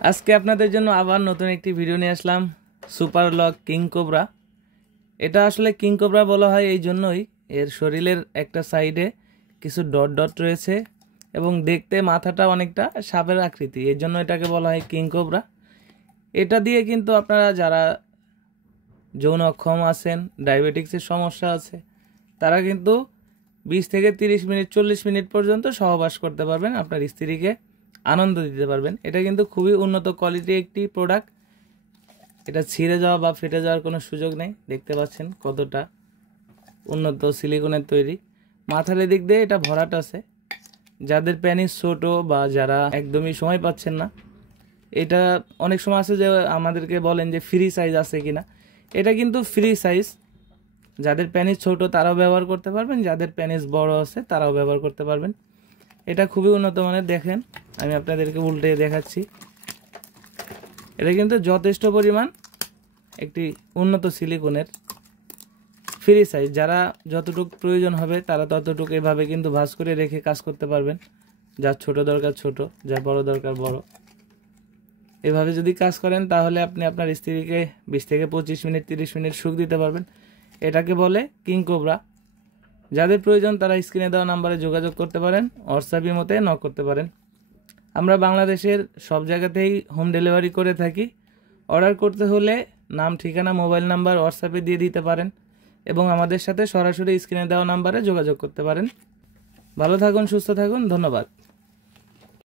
আজকে আপনাদের জন্য আবার নতুন একটি ভিডিও নিয়ে আসলাম। সুপার লক কিং কোবরা। এটা আসলে কিং কোবরা বলা হয় এই জন্যই, এর শরীরের একটা সাইডে কিছু ডট ডট রয়েছে এবং দেখতে মাথাটা অনেকটা সাপের আকৃতি, এই জন্য এটাকে বলা হয় কিং কোবরা। এটা দিয়ে কিন্তু আপনারা যারা যৌন অক্ষম আছেন, ডায়াবেটিক্সের সমস্যা আছে, তারা কিন্তু 20 থেকে 30 মিনিট 40 মিনিট পর্যন্ত সহবাস করতে পারবেন, আপনার স্ত্রীকে আনন্দ দিতে পারবেন। এটা কিন্তু খুবই উন্নত কোয়ালিটি একটি প্রোডাক্ট। এটা ছিঁড়ে যাওয়া বা ফেটে যাওয়ার কোনো সুযোগ নেই। দেখতে পাচ্ছেন কতটা উন্নত সিলিকনের তৈরি। মাথার এদিক দিয়ে এটা ভরাট আছে। যাদের প্যানিস ছোট বা যারা একদমই সময় পাচ্ছেন না, এটা অনেক সময় আছে যে আমাদেরকে বলেন যে ফ্রি সাইজ আছে কিনা, এটা কিন্তু ফ্রি সাইজ। যাদের প্যানিস ছোট তারাও ব্যবহার করতে পারবেন, যাদের প্যানিস বড় আছে তারাও ব্যবহার করতে পারবেন। এটা খুবই উন্নত মানের। দেখেন, আমি আপনাদেরকে উল্টে দেখাচ্ছি। এটা কিন্তু যথেষ্ট পরিমাণ একটি উন্নত সিলিকনের ফ্রি সাইজ। যারা যতটুকু প্রয়োজন হবে তারা ততটুকু এভাবে কিন্তু ভাঁজ করে রেখে কাজ করতে পারবেন। যার ছোট দরকার ছোট, যার বড় দরকার বড়। এভাবে যদি কাজ করেন তাহলে আপনি আপনার স্ত্রীকে 20 থেকে 25 মিনিট 30 মিনিট সুখ দিতে পারবেন। এটাকে বলে কিং কোবরা। যাদের প্রয়োজন তারা স্ক্রিনে দেওয়া নাম্বারে যোগাযোগ করতে পারেন, হোয়াটসঅ্যাপ ইমোতে নক করতে পারেন। আমরা বাংলাদেশের সব জায়গাতেই হোম ডেলিভারি করে থাকি। অর্ডার করতে হলে নাম, ঠিকানা, মোবাইল নাম্বার হোয়াটসঅ্যাপে দিয়ে দিতে পারেন এবং আমাদের সাথে সরাসরি স্ক্রিনে দেওয়া নাম্বারে যোগাযোগ করতে পারেন। ভালো থাকুন, সুস্থ থাকুন, ধন্যবাদ।